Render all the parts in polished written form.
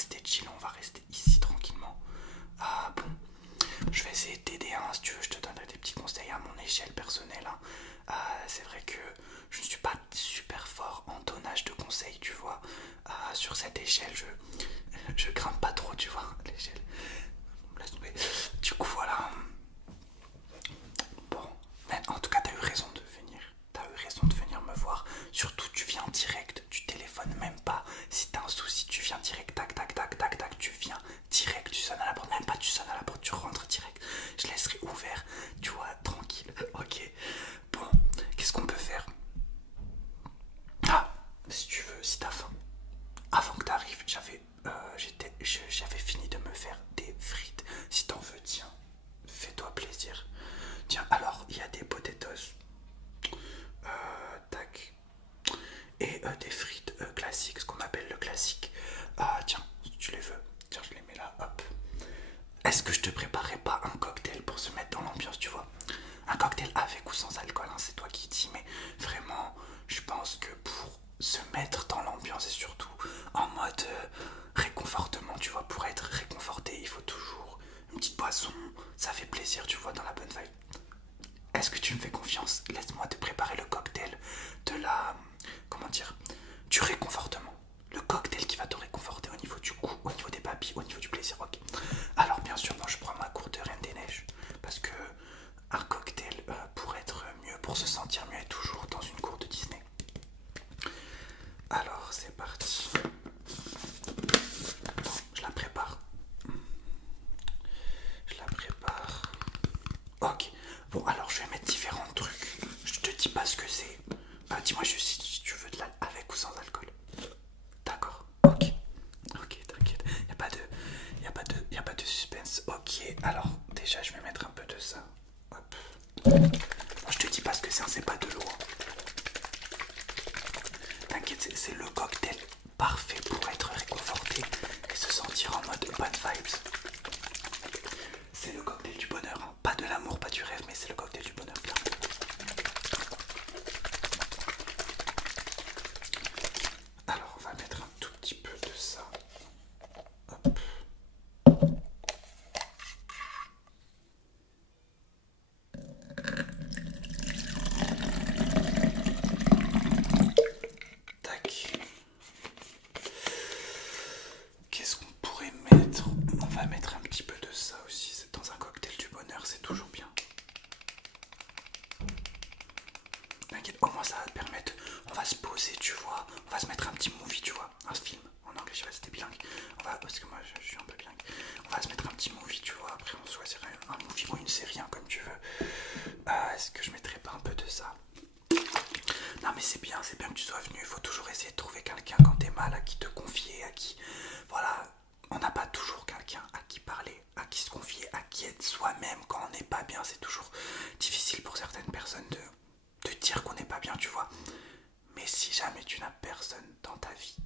rester chill, on va rester ici tranquillement. Ah bon, je vais essayer de t'aider, hein, si tu veux, je te donnerai des petits conseils à mon échelle personnelle. Hein. C'est vrai que je ne suis pas super fort en donnage de conseils, tu vois. Sur cette échelle, je grimpe pas trop, tu vois, l'échelle. Laisse tomber. Du coup, voilà. Bon, mais en tout cas, t'as eu raison de venir. T'as eu raison de venir me voir. Surtout, tu viens direct, tu téléphones même pas. Si t'as un souci, tu viens direct, tac, tac, tac, tac, tac, tu viens direct, tu sonnes à la porte. Même pas tu sonnes à la porte, tu rentres direct. Je laisserai ouvert, tu vois, tranquille. Ok. Bon, qu'est-ce qu'on peut faire? Ah, si tu veux, si t'as faim. Avant que t'arrives, j'avais fini de me faire des frites. Si t'en veux, tiens, fais-toi plaisir. Tiens, alors, il y a des potatoes. Tac. Et des frites classiques, ce qu'on appelle le classique. Tiens, si tu les veux. Tiens, je les mets là, hop. Est-ce que je te préparais pas un cocktail pour se mettre dans l'ambiance, tu vois? Un cocktail avec ou sans alcool, hein, c'est toi qui dis, mais vraiment, je pense que pour se mettre dans l'ambiance et surtout en mode réconfortement, tu vois, pour être réconforté, il faut toujours une petite boisson, ça fait plaisir, tu vois, dans la bonne vibe. Est-ce que tu me fais confiance? Laisse-moi te préparer le cocktail de la... comment dire? Du réconfortement. Le cocktail qui va te réconforter au niveau du goût, au niveau des papilles, au niveau du plaisir, ok. Alors bien sûr, moi je prends ma cour de Reine des Neiges. Parce que un cocktail, pour être mieux, pour se sentir mieux, est toujours dans une cour de Disney. Alors c'est parti. Je la prépare. Je la prépare. Ok. Bon, alors je vais mettre différents trucs. Je te dis pas ce que c'est. Dis-moi juste si tu veux de l'alcool avec ou sans alcool. D'accord. Ok. Ok, t'inquiète. Y a pas de suspense. Ok. Alors déjà, je vais mettre un peu de ça. Hop. Bon, je te dis pas ce que c'est. Hein, c'est pas de l'eau. T'inquiète, c'est le cocktail parfait pour être réconforté et se sentir en mode bad vibes. C'est le cocktail du bonheur, hein. Pas de l'amour, pas du rêve, mais c'est le cocktail du bonheur, clairement. Alors on va mettre un tout petit peu de ça. Hop. Tac. Qu'est-ce qu'on pourrait mettre? On va mettre un petit peu de ça aussi. C'est dans un cocktail du bonheur, c'est toujours bien. T'inquiète, au moins ça va te permettre. On va se poser, tu vois. On va se mettre un petit movie, tu vois. Un film. En anglais, je sais pas si c'était bilingue. Parce que moi je suis un peu bilingue. On va se mettre un petit movie, tu vois. Après, on choisira un movie ou une série, hein, comme tu veux. Est-ce que je mettrais pas un peu de ça? Non, mais c'est bien que tu sois venu. Il faut toujours essayer de trouver quelqu'un quand t'es mal, à qui te confier, à qui. Voilà. On n'a pas toujours quelqu'un à qui parler, à qui se confier, à qui être soi-même quand on n'est pas bien. C'est toujours difficile pour certaines personnes de dire qu'on n'est pas bien, tu vois. Mais si jamais tu n'as personne dans ta vie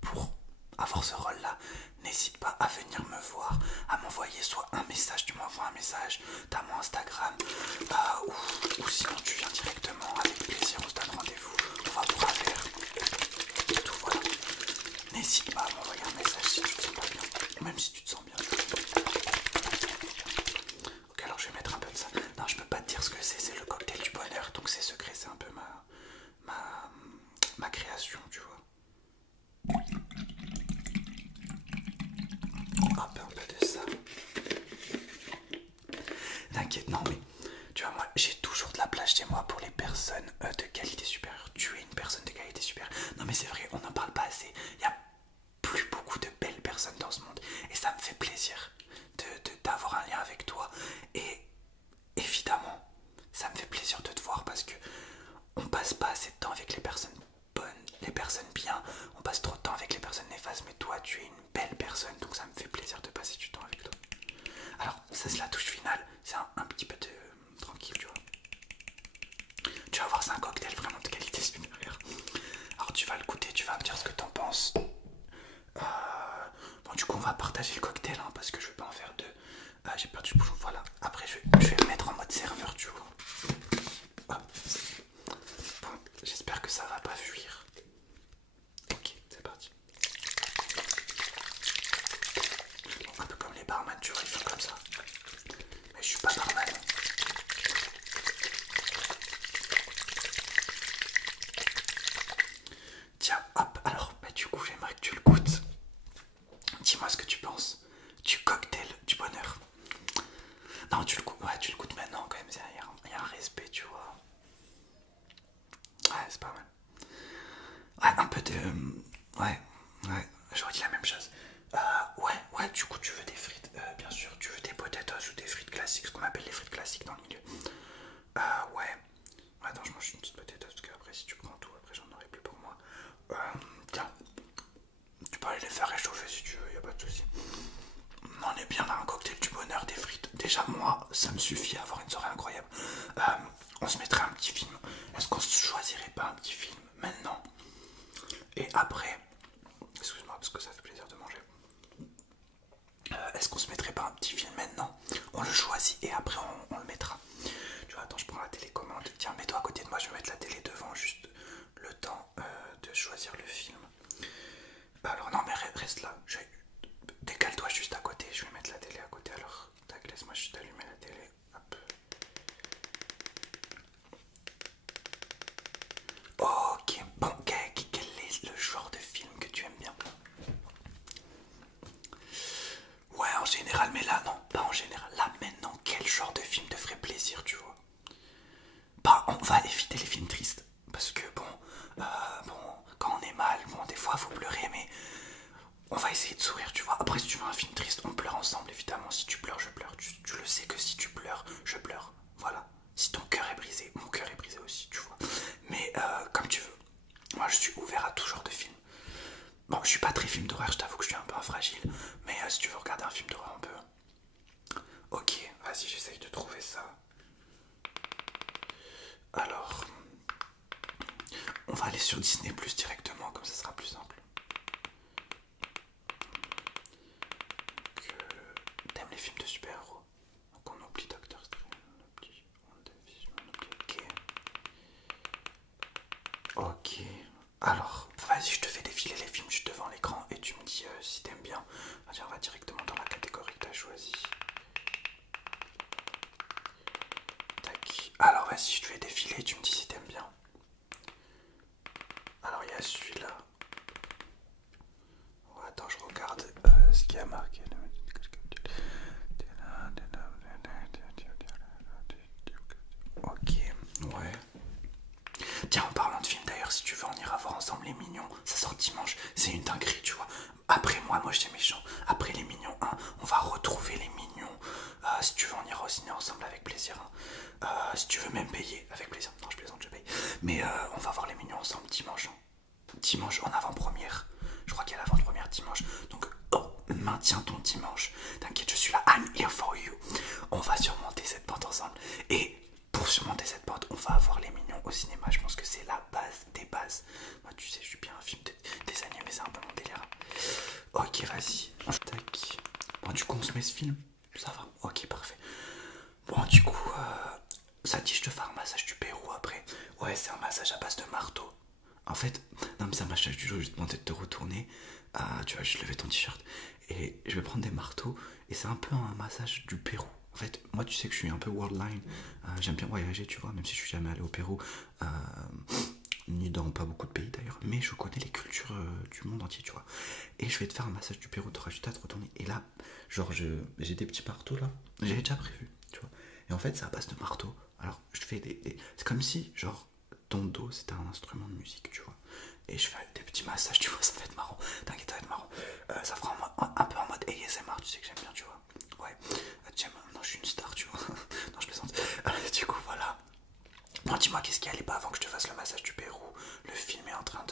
pour avoir ce rôle-là, n'hésite pas à venir me voir, à m'envoyer soit un message, tu m'envoies un message, t'as mon Instagram, ou sinon tu viens directement, avec plaisir, on se donne rendez-vous, on va boire un verre, et tout, voilà. N'hésite pas à m'envoyer un message si tu te sens pas bien, ou même si tu te sens bien. Ok, alors je vais mettre un peu de ça. Non, je peux pas te dire ce que c'est le cocktail du bonheur, donc c'est secret, c'est un peu ma création, tu vois. Hop, un peu de ça. T'inquiète, non mais, tu vois, moi j'ai toujours de la place chez moi pour les personnes de qualité supérieure. Tu es une personne de qualité supérieure. Non mais c'est vrai, on n'en parle pas assez. Il y a plus beaucoup de belles personnes dans ce monde. Et ça me fait plaisir d'avoir un lien avec toi. Et évidemment, ça me fait plaisir de te voir parce que on passe pas assez de temps avec les personnes bonnes, les personnes bien. On passe trop de temps avec les personnes néfastes. Mais toi, tu es une belle personne, donc ça me fait plaisir de passer du temps avec toi. Alors, ça c'est la touche finale. C'est un petit peu de tranquille, tu vois. Tu vas voir, c'est un cocktail vraiment de qualité supérieure. Alors tu vas le goûter, tu vas me dire ce que t'en penses. Bon, du coup on va partager le cocktail, hein, parce que je vais pas en faire deux. J'ai perdu le bouchon, voilà. Après je vais le mettre en mode serveur, tu vois. Hop. Bon, j'espère que ça va pas fuir. Ok, c'est parti. j'aurais dit la même chose. Ouais, du coup, tu veux des frites, bien sûr. Tu veux des potatoes ou des frites classiques, ce qu'on appelle les frites classiques dans le milieu. Ouais. Attends, je mange une petite potatoes parce qu'après, si tu prends tout, après, j'en aurai plus pour moi. Tiens, tu peux aller les faire réchauffer si tu veux, y a pas de souci. On est bien là, un cocktail du bonheur, des frites. Déjà, moi, ça me suffit à avoir une soirée incroyable. On se mettrait un petit film. Est-ce qu'on se choisirait pas un petit film maintenant? Et après, excuse-moi parce que ça fait plaisir de manger. Est-ce qu'on se mettrait pas un petit film maintenant? On le choisit et après on le mettra. Tu vois, attends, je prends la télécommande. Tiens, mets-toi à côté de moi, je vais mettre la télé devant juste le temps de choisir le film. Alors non mais reste là. Décale-toi juste à côté, je vais mettre la télé à côté alors. Tac, laisse-moi juste allumer la télé. Hop. Ok, bon, quel est le genre de film que tu aimes bien? Ouais, en général, mais là, non, pas en général. Là, maintenant, quel genre de film te ferait plaisir, tu vois? Bah, on va éviter les films tristes. Parce que, quand on est mal, bon, des fois, faut pleurer, mais on va essayer de sourire, tu vois. Après, si tu veux un film triste, on pleure ensemble, évidemment. Si tu pleures, je pleure. Tu le sais que si tu pleures, je pleure. Voilà. Si ton cœur est brisé, mon cœur est brisé aussi, tu vois. Mais comme tu veux. Moi, je suis ouvert à tout genre de film. Bon, je suis pas très film d'horreur, je t'avoue que je suis un peu fragile. Mais si tu veux regarder un film d'horreur, on peut. Ok, vas-y, j'essaye de trouver ça. Alors, on va aller sur Disney Plus directement, comme ça sera plus simple. T'aimes les films de super-héros? Donc on oublie Doctor Strange, on oublie WandaVision, on oublie. Ok. Alors, vas-y, je te fais défiler les films juste devant l'écran et tu me dis si t'aimes bien. Vas-y, on va directement dans la catégorie que t'as choisie. Tac. Alors, vas-y, je te fais défiler et tu me dis si t'aimes bien. Alors, il y a celui-là. Oh, attends, je regarde ce qui a marqué. Ok, ouais. Tiens, en parlant de film d'ailleurs, si tu veux, on ira voir ensemble Les Mignons. Ça sort dimanche, c'est une dinguerie, tu vois. Après moi j'étais méchant. Après Les Mignons 1, on va retrouver Les Mignons. Si tu veux, on ira au ciné ensemble avec plaisir. Si tu veux même payer, avec plaisir. Non, je plaisante, je paye. Mais on va voir Les Mignons ensemble dimanche. Dimanche en avant-première. Je crois qu'il y a l'avant-première dimanche. Donc, maintiens ton dimanche. T'inquiète, je suis là. I'm here for you. On va surmonter cette pente ensemble. Et pour surmonter cette pente, on va avoir Les Mignons au cinéma. Je pense que c'est la base des bases. Moi, tu sais, je suis bien un film des animés, mais c'est un peu mon délire. Ok, vas-y. Tac. Bon, du coup, on se met ce film. Ça va. Ok, parfait. Bon, du coup, ça dit, je te fais un massage du Pérou après. Ouais, c'est un massage à base de marteau. En fait, non, mais c'est un massage du jour. Je vais te demander de te retourner. Tu vas juste lever ton t-shirt. Et je vais prendre des marteaux. Et c'est un peu un massage du Pérou. En fait, moi, tu sais que je suis un peu worldline. J'aime bien voyager, tu vois, même si je suis jamais allé au Pérou. Ni dans pas beaucoup de pays d'ailleurs. Mais je connais les cultures du monde entier, tu vois. Et je vais te faire un massage du Pérou. Tu auras juste à te retourner. Et là, genre, j'ai des petits marteaux là. J'avais déjà prévu, tu vois. Et en fait, c'est à base de marteau. Alors, je te fais c'est comme si, genre, ton dos c'était un instrument de musique, tu vois. Et je fais des petits massages, tu vois, ça va être marrant. T'inquiète, ça va être marrant. Ça fera un peu en mode ASMR, tu sais que j'aime bien, tu vois. Ouais. Tiens, maintenant je suis une star, tu vois. Non, je plaisante. Du coup, voilà. Non, dis-moi, qu'est-ce qui allait pas avant que je te fasse le massage du Pérou? Le film est en train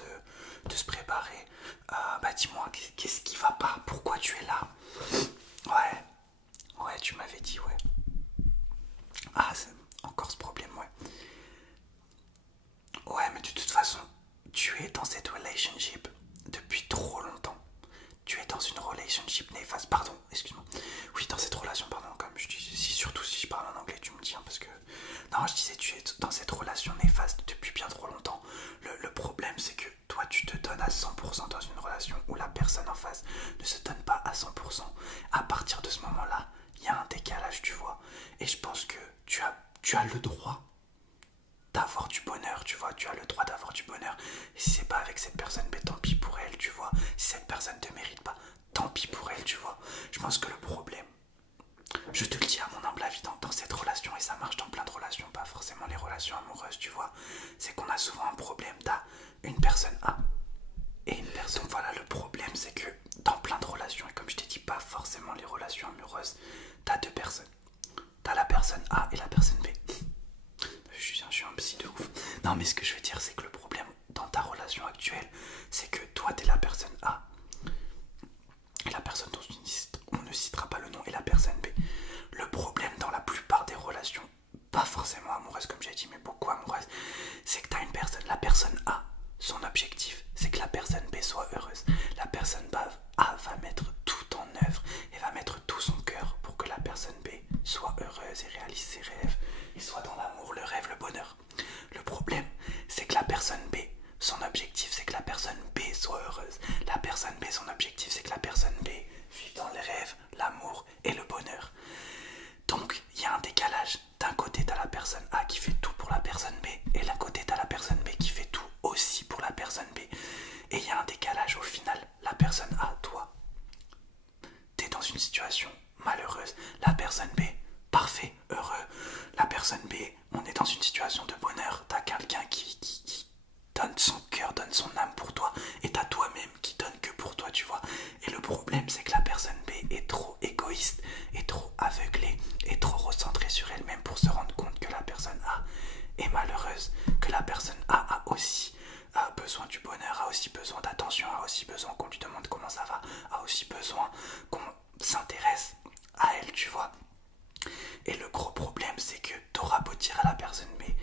de se préparer. Bah, dis-moi, qu'est-ce qui va pas? Pourquoi tu es là? Ouais. Ouais, tu m'avais dit, ouais. Ah, c'est encore ce problème, ouais. Ouais, mais de toute façon, tu es dans cette relationship depuis trop longtemps. Tu es dans une relationship néfaste. Pardon, excuse-moi. Oui, dans cette relation, pardon, comme je dis, surtout si je parle en anglais, tu me dis, hein, parce que... Non, je disais, tu es dans cette relation néfaste depuis bien trop longtemps. Le problème, c'est que toi, tu te donnes à 100% dans une relation où la personne en face ne se donne pas à 100%. À partir de ce moment-là, il y a un décalage, tu vois. Et je pense que tu as le droit d'avoir du bonheur, tu vois, tu as le droit d'avoir du bonheur. Et si c'est pas avec cette personne, ben tant pis pour elle, tu vois. Si cette personne te mérite pas, tant pis pour elle, tu vois. Je pense que le problème, je te le dis à mon humble avis, dans cette relation, et ça marche dans plein de relations, pas forcément les relations amoureuses, tu vois, c'est qu'on a souvent un problème. T'as une personne A et une personne. Donc voilà, le problème, c'est que la personne B, son objectif, c'est que la personne B vive dans les rêves, l'amour et le bonheur. Donc, il y a un décalage. D'un côté, tu as la personne A qui fait tout pour la personne B, et d'un côté, tu as la personne B qui fait tout aussi pour la personne B. Et il y a un décalage au final. La personne A, toi, t'es dans une situation malheureuse. La personne B, parfait, heureux. La personne B, on est dans une situation de bonheur. T'as quelqu'un qui donne son cœur, donne son âme pour toi. Et t'as toi-même qui donne que pour toi, tu vois. Et le problème, c'est que la personne B est trop égoïste, est trop aveuglée, est trop recentrée sur elle-même pour se rendre compte que la personne A est malheureuse, que la personne A aussi a besoin du bonheur, a aussi besoin d'attention, a aussi besoin qu'on lui demande comment ça va, a aussi besoin qu'on s'intéresse à elle, tu vois. Et le gros problème, c'est que t'auras beau dire à la personne mais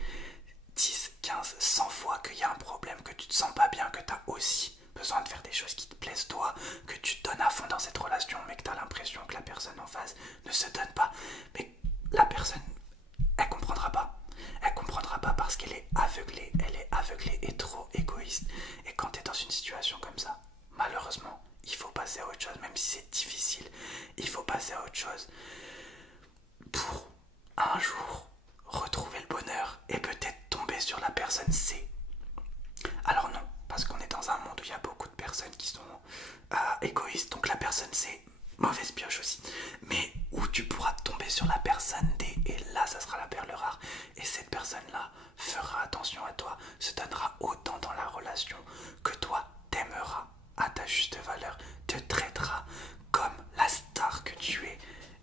10, 15, 100 fois qu'il y a un problème, que tu te sens pas bien, que t'as aussi besoin de faire des choses qui te plaisent toi, que tu te donnes à fond dans cette relation, mais que t'as l'impression que la personne en face ne se donne pas. Mais la personne, elle comprendra pas. Elle comprendra pas parce qu'elle est aveuglée. Elle est aveuglée et trop égoïste. Et quand tu es dans une situation comme ça, malheureusement, il faut passer à autre chose. Même si c'est difficile, il faut passer à autre chose. Pour un jour retrouver le bonheur et peut-être tomber sur la personne C. Alors non, parce qu'on est dans un monde où il y a beaucoup de personnes qui sont égoïstes. Donc la personne C, mauvaise pioche aussi, mais où tu pourras tomber sur la personne D et là ça sera la perle rare et cette personne là fera attention à toi, se donnera autant dans la relation que toi, t'aimeras à ta juste valeur, te traitera comme la star que tu es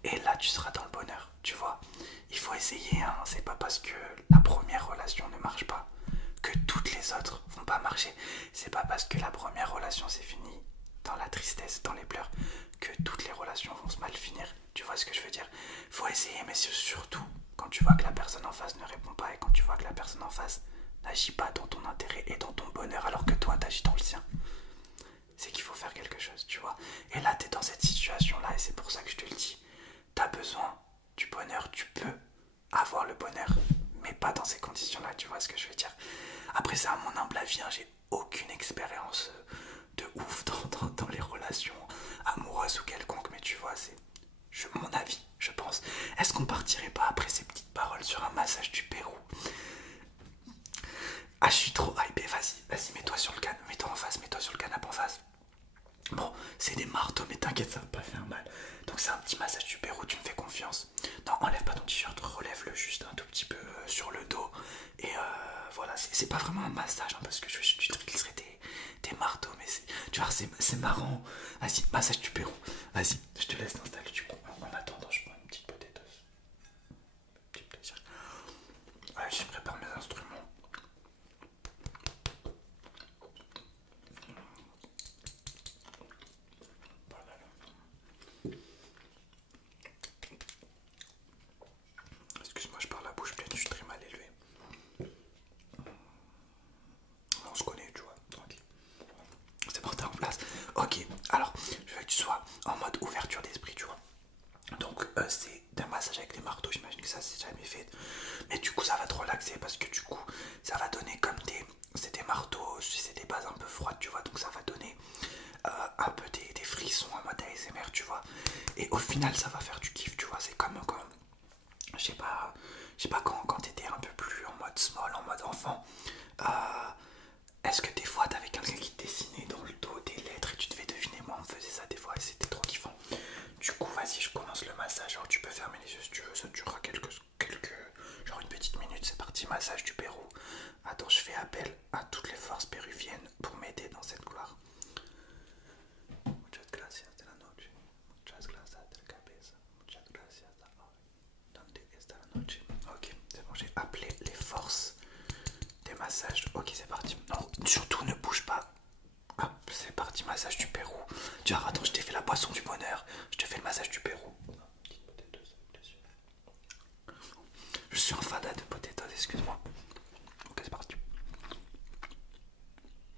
et là tu seras dans le bonheur, tu vois. Il faut essayer, hein. C'est pas parce que la première relation ne marche pas que toutes les autres vont pas marcher. C'est pas parce que la première relation s'est finie dans la tristesse, dans les pleurs, que toutes les relations vont se mal finir. Tu vois ce que je veux dire? Faut essayer, mais surtout quand tu vois que la personne en face ne répond pas et quand tu vois que la personne en face n'agit pas dans ton intérêt et dans ton bonheur alors que toi t'agis dans le sien. C'est qu'il faut faire quelque chose, tu vois. Et là t'es dans cette situation-là et c'est pour ça que je te le dis. T'as besoin du bonheur, tu peux avoir le bonheur, mais pas dans ces conditions-là, tu vois ce que je veux dire. Après c'est à mon humble avis, hein, j'ai aucune expérience de ouf dans les relations amoureuses ou quelconques, mais tu vois, c'est mon avis, je pense. Est-ce qu'on partirait pas après ces petites paroles sur un massage du Pérou? Ah, je suis trop hypé, vas-y, mets-toi sur le canapé, mets-toi en face, mets-toi sur le canapé en face. Bon, c'est des marteaux, mais t'inquiète, ça va pas faire mal. Donc c'est un petit massage du Pérou, tu me fais confiance. Non, enlève pas ton t-shirt, relève-le juste un tout petit peu sur le dos. Et voilà, c'est pas vraiment un massage, hein, parce que j'utiliserai des marteaux, mais tu vois, c'est marrant. Vas-y, massage du Pérou. Vas-y, je te laisse t'installer du coup. En attendant, je prends une petite potatoes. Petit plaisir. Ouais, je prépare mes instruments. Excuse-moi, je parle la bouche pleine, je suis très mal élevé. On se connaît, tu vois, tranquille. C'est bon, t'es en place. Ok, alors, je veux que tu sois en mode ouverture d'esprit, tu vois. Donc, c'est un massage avec des marteaux, j'imagine que ça c'est jamais fait. Mais du coup, ça va te relaxer parce que du coup, ça va donner comme c'est des marteaux, c'est des bases un peu froides, tu vois. Donc, ça va donner un peu des frissons en mode ASMR, tu vois. Et au final, ça va faire du kiff, tu vois. C'est comme quand, je sais pas quand t'étais un peu plus en mode small, en mode enfant. Est-ce que des fois t'avais quelqu'un qui te dessinait dans le dos des lettres et tu devais deviner? Moi on me faisait ça des fois et c'était trop kiffant. Du coup vas-y, je commence le massage. Alors tu peux fermer les yeux si tu veux, ça durera genre une petite minute. C'est parti, massage du Pérou. Attends, je fais appel à toutes les forces péruviennes pour m'aider dans cette gloire. Muchas gracias de la noche. Muchas gracias de la cabeza. Muchas gracias de la hora. Donde está la noche? Ok, c'est bon, j'ai appelé les forces des massages. Ok, c'est parti. Non, surtout ne bouge pas. Hop, c'est parti, massage du Pérou. Tu vois, attends, je t'ai fait la boisson du bonheur. Je te fais le massage du Pérou. Je suis en fada de potatoes, excuse-moi. Ok, c'est parti.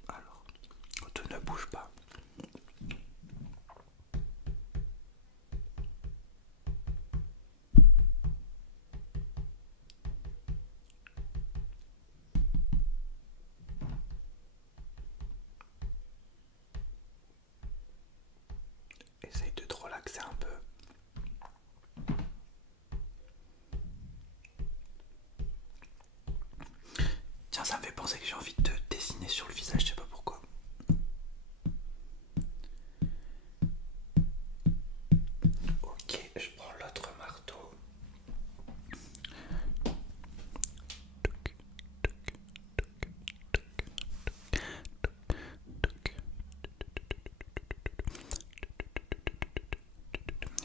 Alors, tu ne bouge pas.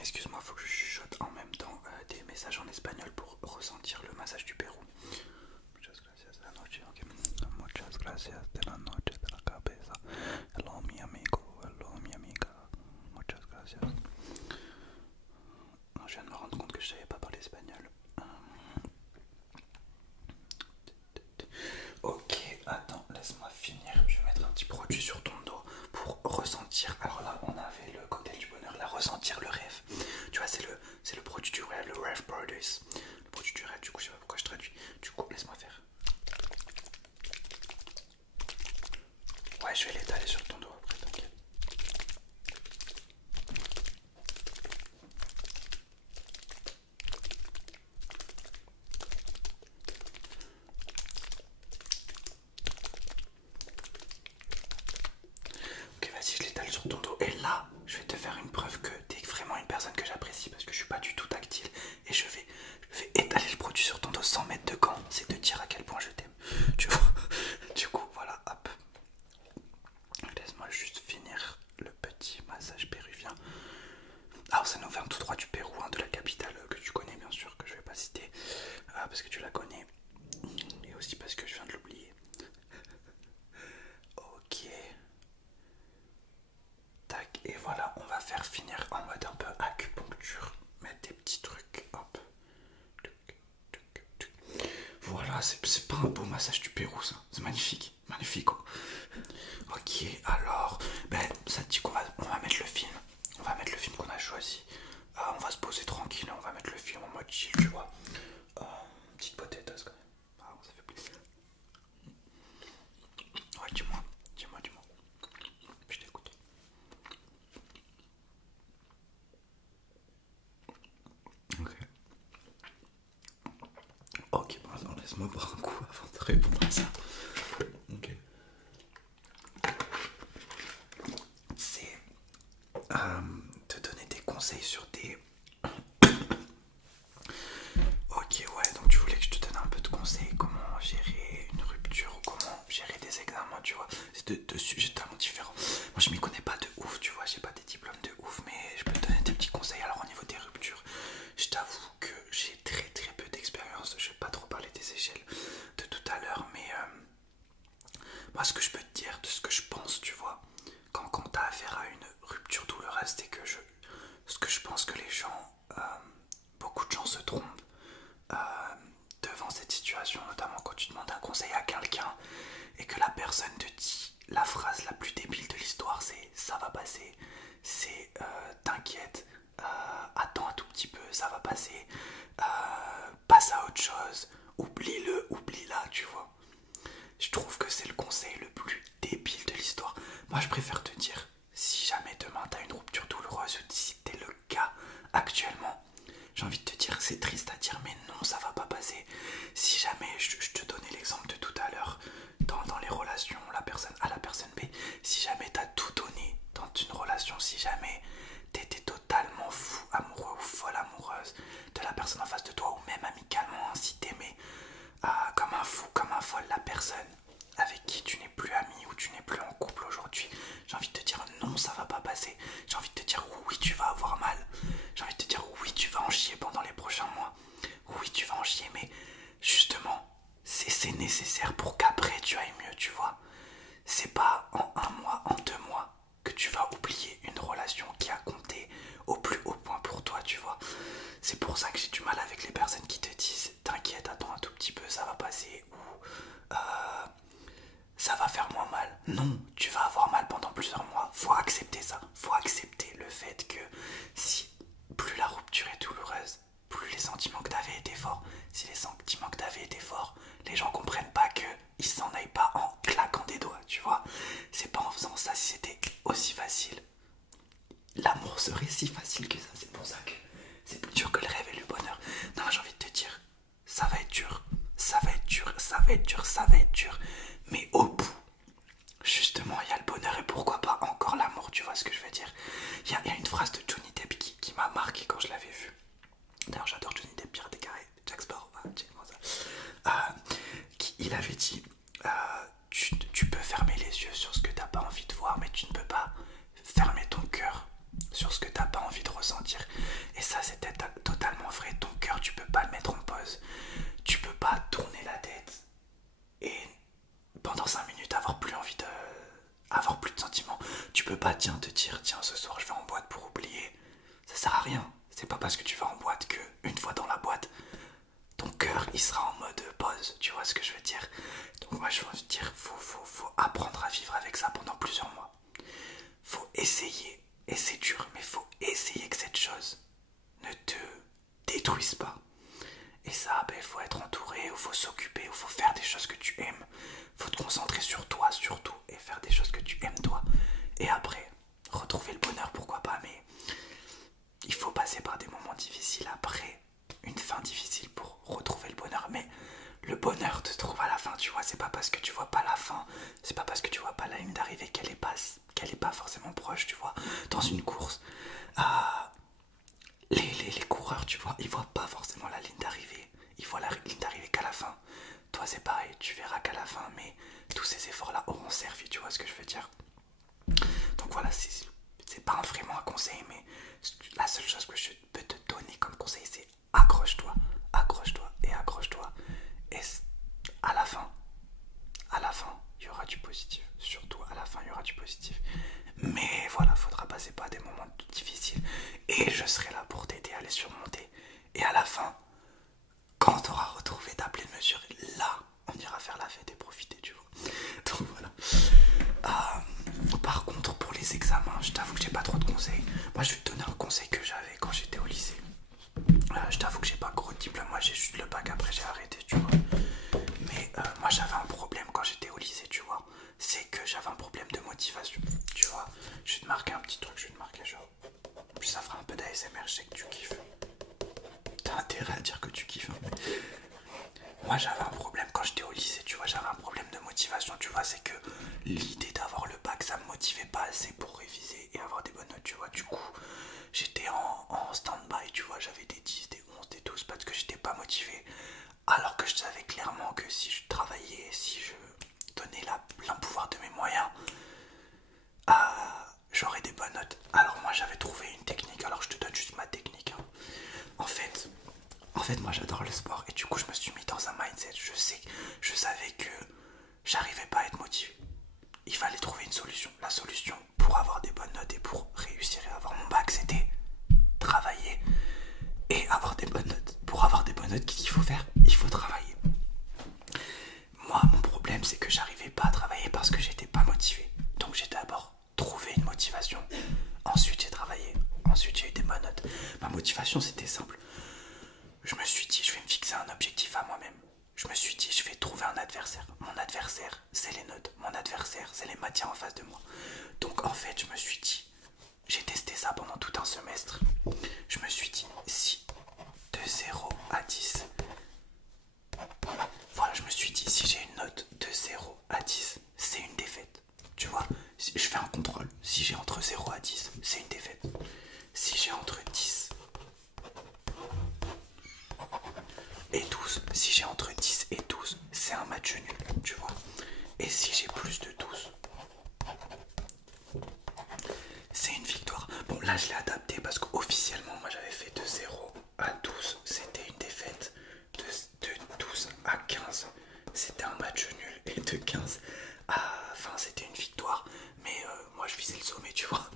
Excuse-moi, faut que je chuchote en même temps des messages en espagnol pour ressentir le massage du Pérou. Muchas gracias de la noche, ok. Muchas gracias de la noche de la cabeza. Hello mi amigo, hello mi amiga. Muchas gracias. Non, je viens de me rendre compte que je savais pas parler espagnol. Ok, attends, laisse-moi finir. Je vais mettre un petit produit sur ton dos pour ressentir. Alors là, on avait le cocktail du bonheur, là, ressentir le rêve. Tu vois, c'est le produit du rêve, le rêve produce. Le produit du rêve, du coup, je sais pas pourquoi je traduis. Du coup, laisse-moi faire. Ouais, je vais l'étaler sur ton dos après, t'inquiète. Ok, vas-y, je l'étale sur ton dos. Et là, je vais te faire une preuve que t'es vraiment une personne que j'apprécie parce que je suis pas du tout tactile. Et je vais étaler le produit sur ton dos sans mettre de gants. C'est te dire à quel point je t'aime. Tu vois. Du coup, voilà, hop. Laisse-moi juste finir le petit massage péruvien. Alors ça nous vient tout droit du Pérou, hein, de la capitale que tu connais bien sûr, que je vais pas citer, parce que tu la connais. Et aussi parce que je viens de l'oublier. Ok. Tac, et voilà, on va faire finir en mode un peu acupuncture. Mettre des petits trucs, hop. Voilà, c'est pas un beau massage du Pérou ça, c'est magnifique, magnifique. Ok, alors, ben ça te dit on va mettre le film. On va mettre le film qu'on a choisi. On va se poser tranquille, on va mettre le film en mode chill, tu vois. Petite potatoes quand même. Ah, ça fait plaisir. Ouais, dis-moi. Je t'écoute. Ok. Ok, bon, attends, laisse-moi boire un coup avant de répondre à ça. Ok. C'est te donner des conseils sur des... Ok, ouais, donc tu voulais que je te donne un peu de conseils, comment gérer une rupture ou comment gérer des examens, tu vois. C'est deux sujets tellement différents. Moi, je m'y connais pas de ouf, tu vois, j'ai pas des diplômes de ouf, mais je peux te donner des petits conseils. Alors, au niveau des ruptures, je t'avoue que j'ai très peu d'expérience. Je vais pas trop parler des échelles de tout à l'heure, mais moi, ce que je peux te dire, de ce que je pense, tu vois, quand t'as affaire à une rupture douloureuse, c'est que ce que je pense que les gens, beaucoup de gens se trompent devant cette situation, notamment quand tu demandes un conseil à quelqu'un et que la personne te dit la phrase la plus débile de l'histoire, c'est ça va passer, c'est t'inquiète, attends un tout petit peu, ça va passer, passe à autre chose, oublie-le, oublie-la, tu vois. Je trouve que c'est le conseil le plus débile de l'histoire. Moi, je préfère te dire, si jamais demain t'as une rupture douloureuse, ou si t'es le cas actuellement, j'ai envie de te dire, c'est triste à dire, mais non, ça va pas passer. Si jamais, je te donnais l'exemple de tout à l'heure, dans les relations, la personne A, la personne B, si jamais t'as tout donné dans une relation, si jamais t'étais totalement fou, amoureux ou folle amoureuse de la personne en face de toi, ou même amicalement, hein, si t'aimais comme un fou, comme un folle la personne avec qui tu n'es plus ami ou tu n'es plus en couple aujourd'hui, j'ai envie de te dire non, ça va pas passer. J'ai envie de te dire oui, tu vas avoir mal. J'ai envie de te dire oui, tu vas en chier pendant les prochains mois. Oui, tu vas en chier, mais justement, c'est nécessaire pour qu'après tu ailles mieux, tu vois. C'est pas en un mois, en 2 mois que tu vas oublier une relation qui a compté au plus haut point pour toi, tu vois. C'est pour ça que j'ai du mal avec les personnes qui te disent t'inquiète, attends un tout petit peu, ça va passer, ou ça va faire moins mal. Non, tu vas avoir mal pendant plusieurs mois. Faut accepter ça. Faut accepter le fait que si plus la rupture est douloureuse, plus les sentiments que t'avais étaient forts. Si les sentiments que t'avais étaient forts, les gens comprennent pas que ils s'en aillent pas en claquant des doigts, tu vois. C'est pas en faisant ça, si c'était aussi facile, l'amour serait si facile que ça. C'est pour ça que c'est plus dur que le rêve et le bonheur. Non, j'ai envie de te dire, ça va être dur, ça va être dur, ça va être dur, ça va être dur. Mais au bout, justement, il y a le bonheur et pourquoi pas encore l'amour, tu vois ce que je veux dire. Il y a une phrase de Johnny Depp qui m'a marqué quand je l'avais vu. D'ailleurs, j'adore Johnny Depp, Pierre Descarrés, Jack Sparrow, il avait dit tu peux fermer les yeux sur ce que t'as pas envie de voir, mais tu ne peux pas fermer ton cœur sur ce que t'as pas envie de ressentir. dire tiens ce soir je vais en boîte pour oublier. Ça sert à rien. C'est pas parce que tu vas en boîte que une fois dans la boîte, ton cœur il sera en mode pause. Tu vois ce que je veux dire? Donc moi je veux dire faut apprendre à vivre avec ça pendant plusieurs mois. Faut essayer. Et c'est dur, mais faut essayer que cette chose ne te détruise pas. Et ça, il faut être entouré, il faut s'occuper, il faut faire des choses que tu aimes. Il faut te concentrer sur toi surtout et faire des choses que tu aimes toi. Et après, retrouver le bonheur, pourquoi pas, mais il faut passer par des moments difficiles après, une fin difficile pour retrouver le bonheur. Mais le bonheur te trouve à la fin, tu vois, c'est pas parce que tu vois pas la fin, c'est pas parce que tu vois pas la ligne d'arrivée qu'elle est pas forcément proche, tu vois. Dans une course, les coureurs, tu vois, ils voient pas forcément la ligne d'arrivée, ils voient la ligne d'arrivée qu'à la fin. Toi c'est pareil, tu verras qu'à la fin, mais tous ces efforts là auront servi, tu vois ce que je veux dire. Donc voilà, c'est pas vraiment un conseil, mais la seule chose que je peux te donner comme conseil, c'est accroche-toi, accroche-toi et accroche-toi. Et à la fin, il y aura du positif. Surtout à la fin, il y aura du positif. Mais voilà, faudra passer par des moments difficiles. Et je serai là pour t'aider à les surmonter. Et à la fin, quand tu auras retrouvé ta pleine mesure, là, on ira faire la fête et profiter, tu vois. Donc voilà. Par contre, pour les examens, je t'avoue que j'ai pas trop de conseils. Moi, je vais te donner un conseil que j'avais quand j'étais au lycée. Je t'avoue que j'ai pas gros de diplôme. Moi, j'ai juste le bac, après j'ai arrêté, tu vois. Mais moi, j'avais un problème quand j'étais au lycée, tu vois. C'est que j'avais un problème de motivation, tu vois. Je vais te marquer un petit truc, je vais te marquer genre. Puis ça fera un peu d'ASMR, je sais que tu kiffes. T'as intérêt à dire que tu kiffes. Hein. Moi j'avais un problème quand j'étais au lycée, tu vois, j'avais un problème de motivation, tu vois, c'est que l'idée d'avoir le bac, ça me motivait pas assez pour réviser et avoir des bonnes notes, tu vois. Du coup, j'étais en stand-by, tu vois, j'avais des 10, des 11, des 12 parce que j'étais pas motivé. Alors que je savais clairement que si je travaillais, si je donnais l'empouvoir de mes moyens, j'aurais des bonnes notes. Alors moi j'avais trouvé une technique, alors je te donne juste ma technique. Hein. En fait moi j'adore le sport et du coup je me suis mis dans un mindset. Je savais que j'arrivais pas à être motivé. Il fallait trouver une solution. La solution pour avoir des bonnes notes et pour réussir et avoir mon bac, c'était travailler et avoir des bonnes notes. Pour avoir des bonnes notes, qu'est-ce qu'il faut faire? Il faut travailler. Moi, mon problème, c'est que j'arrivais pas à travailler parce que j'étais pas motivé. Donc j'ai d'abord trouvé une motivation. Ensuite, j'ai travaillé. Ensuite, j'ai eu des bonnes notes. Ma motivation, c'était simple. Je me suis dit, je vais me fixer un objectif à moi-même. Je me suis dit, je vais trouver un adversaire. Mon adversaire, c'est les notes. Mon adversaire, c'est les matières en face de moi. Donc en fait, je me suis dit, j'ai testé ça pendant tout un semestre. Je me suis dit, si de 0 à 10, voilà, je me suis dit, si j'ai une note de 0 à 10, c'est une défaite. Tu vois, je fais un contrôle. Si j'ai entre 0 à 10, c'est une défaite. Si j'ai entre 10 et 12, si j'ai entre 10 et 12, c'est un match nul, tu vois. Et si j'ai plus de 12, c'est une victoire. Bon, là, je l'ai adapté parce qu'officiellement, moi, j'avais fait de 0 à 12, c'était une défaite. De 12 à 15, c'était un match nul. Et de 15 à 20, c'était une victoire. Mais moi, je visais le sommet, tu vois.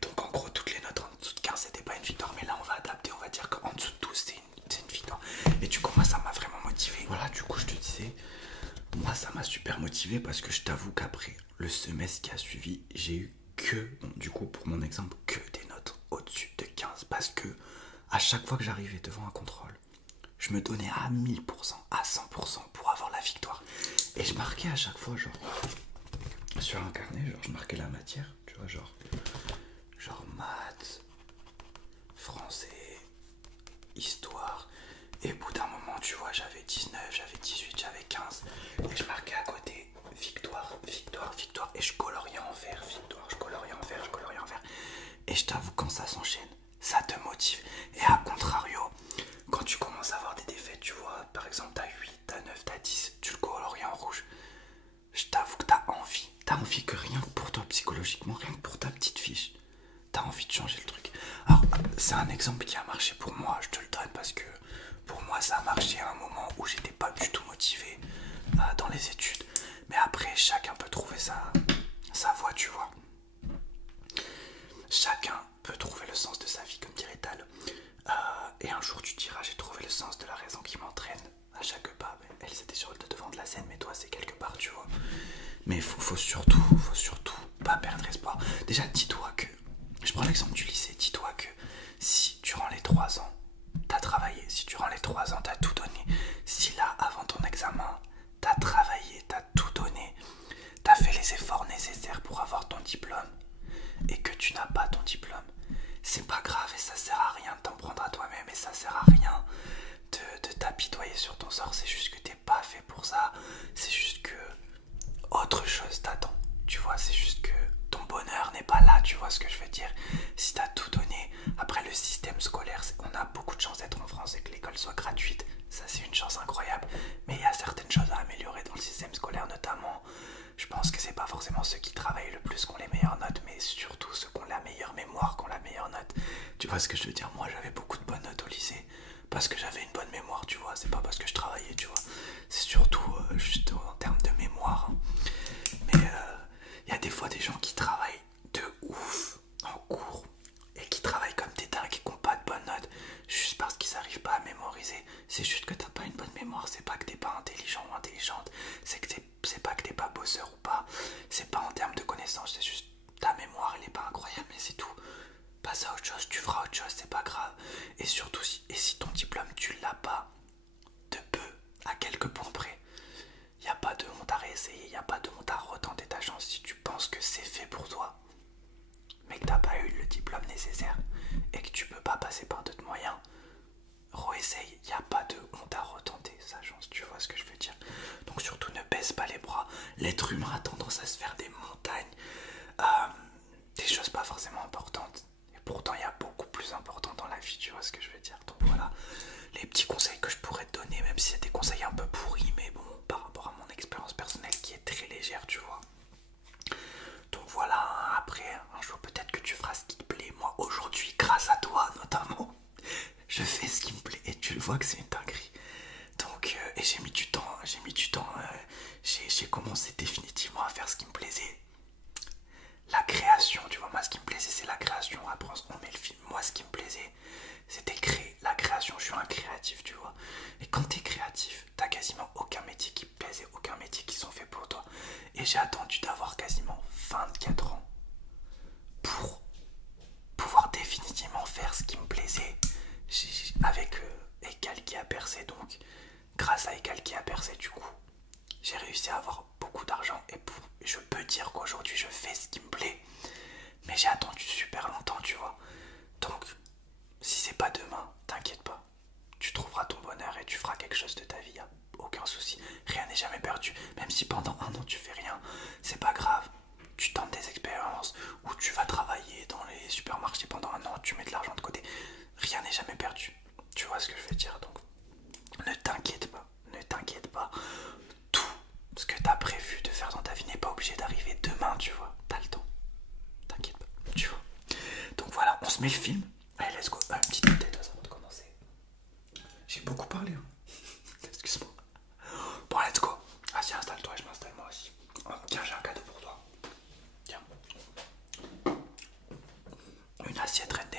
Donc, en gros, toutes les notes en dessous de 15, c'était pas une victoire. Mais là, on va adapter. On va dire qu'en dessous de 12, c'est une victoire. Et du coup, moi, ça m'a vraiment motivé. Voilà, du coup, je te disais, moi, ça m'a super motivé parce que je t'avoue qu'après le semestre qui a suivi, j'ai eu que, bon, du coup, pour mon exemple, que des notes au-dessus de 15. Parce que à chaque fois que j'arrivais devant un contrôle, je me donnais à 1000%, à 100% pour avoir la victoire. Et je marquais à chaque fois, genre, sur un carnet, genre, je marquais la matière, tu vois, genre maths, français, histoire. Et au bout d'un moment, tu vois, j'avais 19, j'avais 18, j'avais 15. Et je marquais à côté victoire, victoire, victoire. Et je coloriais en vert, victoire, je coloriais en vert, je coloriais en vert. Et je t'avoue, quand ça s'enchaîne, ça te motive. Et à contrario, quand tu commences à avoir des défaites, tu vois, par exemple, t'as 8, t'as 9, t'as 10, tu le colories en rouge. Je t'avoue que t'as envie que rien que pour toi psychologiquement, rien que pour ta petite fiche, t'as envie de changer le truc. Alors, c'est un exemple qui a marché pour moi, je te le donne parce que pour moi ça a marché à un moment où j'étais pas du tout motivé dans les études. Mais après, chacun peut trouver sa voie, tu vois. chacun peut trouver le sens de sa vie, comme dirait Tal. Et un jour tu diras j'ai trouvé le sens de la raison qui m'entraîne à chaque pas. Elle c'était sur le devant de la scène, mais toi c'est quelque part, tu vois. Mais faut surtout pas perdre espoir. Déjà dis-toi que, je prends l'exemple du lycée, dis-toi que si durant les 3 ans t'as travaillé, si durant les 3 ans t'as tout donné, si là avant ton examen t'as travaillé, t'as tout donné, t'as fait les efforts nécessaires pour avoir ton diplôme et que tu n'as pas ton diplôme, c'est pas grave et ça sert à rien de t'en prendre à toi-même et ça sert à rien de t'apitoyer sur ton sort. C'est juste que t'es pas fait pour ça, c'est juste que autre chose t'attend, tu vois, c'est juste que ton bonheur n'est pas là, tu vois ce que je veux dire. Si t'as tout donné, après le système scolaire, on a beaucoup de chance d'être en France et que l'école soit gratuite, ça c'est une chance incroyable, mais il y a certaines choses à améliorer dans le système scolaire, notamment je pense que c'est pas forcément ceux qui travaillent le plus qui ont les meilleures notes, mais surtout ceux qui ont la meilleure mémoire, qui ont la meilleure note. Tu vois ce que je veux dire? Moi j'avais beaucoup de bonnes notes au lycée parce que j'avais une bonne mémoire, tu vois, c'est pas parce que je travaillais, tu vois, c'est surtout juste en termes de mémoire, hein. Mais il y a des fois des gens qui travaillent de ouf en cours et qui travaillent comme des dingues et qui n'ont pas de bonnes notes juste parce qu'ils n'arrivent pas à mémoriser. C'est juste que t'as pas une bonne mémoire, c'est pas que t'es pas intelligent ou intelligente, c'est pas que t'es pas bosseur ou pas, c'est pas en termes de connaissances, c'est juste ta mémoire elle est pas incroyable, mais c'est tout. Passe à autre chose, tu feras autre chose, c'est pas grave. Et surtout si ton diplôme tu l'as pas, de peu, à quelques points près, il n'y a pas de honte à réessayer, il n'y a pas de honte à retenter ta chance si tu penses que c'est fait pour toi, mais que t'as pas eu le diplôme nécessaire et que tu peux pas passer par d'autres moyens. Réessaye, il n'y a pas de honte à retenter sa chance, tu vois ce que je veux dire. Donc surtout ne baisse pas les bras. L'être humain a tendance à se faire des montagnes, des choses pas forcément importantes. Et pourtant il y a beaucoup plus important dans la vie, tu vois ce que je veux dire. Donc voilà, les petits conseils que je pourrais te donner, même si c'est des conseils un peu pourris, mais bon, par rapport à mon expérience personnelle qui est très légère, tu vois. Donc voilà, après, un jour peut-être que tu feras ce qui te plaît. Moi aujourd'hui, grâce à toi notamment, je fais ce qui me plaît et tu le vois que c'est une dinguerie. Donc, et j'ai mis du temps, j'ai commencé définitivement à faire ce qui me plaisait. La création, tu vois, moi ce qui me plaisait c'est la création. Après on met le film, moi ce qui me plaisait c'était créer, la création, je suis un créatif, tu vois. Et quand t'es créatif, t'as quasiment aucun métier qui te plaise et aucun métier qui sont faits pour toi. Et j'ai attendu d'avoir quasiment 24 ans pour pouvoir définitivement faire ce qui me plaisait avec Égal qui a percé. Donc grâce à Égal qui a percé, du coup j'ai réussi à avoir beaucoup d'argent et je peux dire qu'aujourd'hui je fais ce qui me plaît, mais j'ai attendu super longtemps, tu vois. Donc si c'est pas demain, t'inquiète pas, tu trouveras ton bonheur et tu feras quelque chose de ta vie, y'a aucun souci, rien n'est jamais perdu. Même si pendant un an tu fais rien, c'est pas grave, tu tentes des expériences ou tu vas travailler dans les supermarchés pendant un an, tu mets de l'argent de côté, rien n'est jamais perdu, tu vois ce que je veux dire. Donc ne t'inquiète pas, tout ce que t'as prévu de faire dans ta vie n'est pas obligé d'arriver demain, tu vois, t'as le temps, t'inquiète pas, tu vois. Donc voilà, on se met le film. Allez, let's go. Petite tête avant de commencer. J'ai beaucoup parlé, hein. Excuse-moi. Bon, let's go. Vas-y, installe-toi, je m'installe moi aussi. Oh, tiens, j'ai un cadeau pour toi. Tiens. Une assiette Red